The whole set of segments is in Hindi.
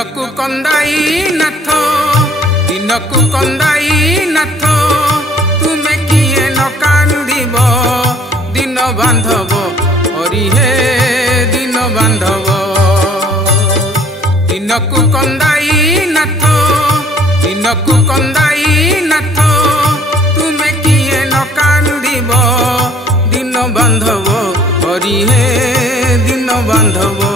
दिनकु कंदाई नाथ दिनकु कंदाई नाथ तुमे किए न कांदिब दिन बांधव हरि हे दिन बांधव दिनकु कंदाई नाथ दिनकु कंदाई नाथ तुमे किए न कांदिब दिन बांधव हरि हे दिन बांधव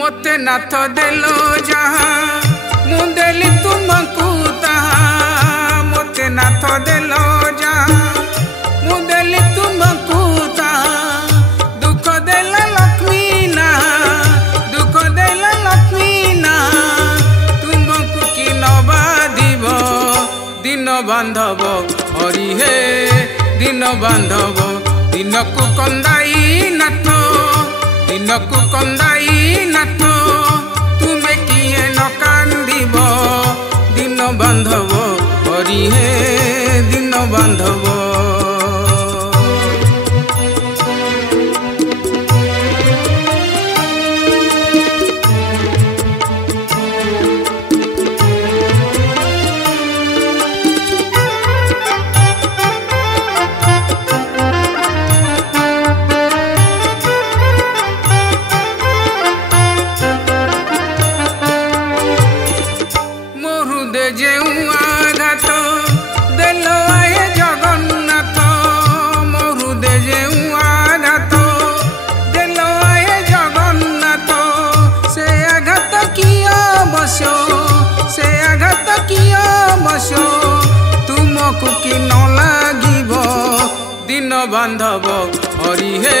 मोते नाथ देलो जहाँ मुंदेली तुमको तहाँ मोते नाथ देलो जहाँ मुंदेली तुमको तहाँ दुख देला लक्ष्मी ना दुख देला लक्ष्मी ना तुमको कि नबाधिब दिन बांधव हरि हे दिन बांधव दिनकु कंदाई नाथ दिनकु कंदाई नाथ तुमे किए न कांदिब दिन बांधव हरि हे दिन बांधव से आघात किया बसो तुमको कि न लागिब दिन बांधव हरि हे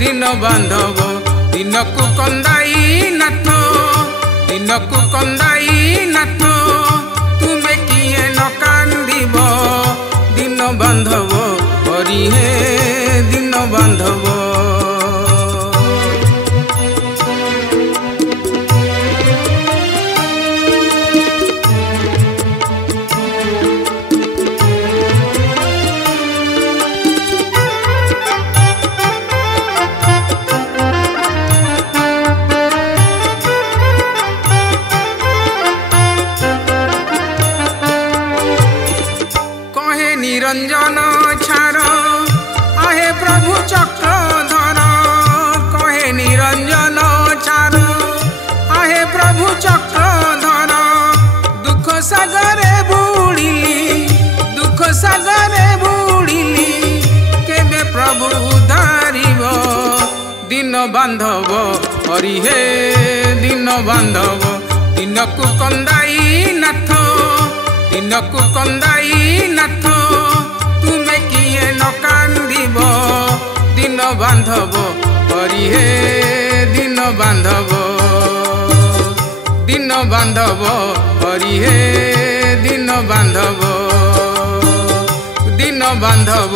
दिन बांधव दिनकु कंदाई नाथ दिनकु कंदाई नाथ तुमे किए न कांदिब दिन बांधव हरि हे दिन बांधव निरंजन छार आहे प्रभु चक्रधर कहे निरंजन छार आहे प्रभु चक्रधर दुख सागरे बुड़िली दुख सागरे बुड़िली केबे प्रभु उद्धारिब दिन बांधव हरि हे दिन बांधव दिनकु कंदाई नाथ दिनकु कंदाई नाथ तुमे किए न कांदिब दिन बांधव हरि हे दिन बांधव दिन बांधव हरि हे दिन बांधव दिन बांधव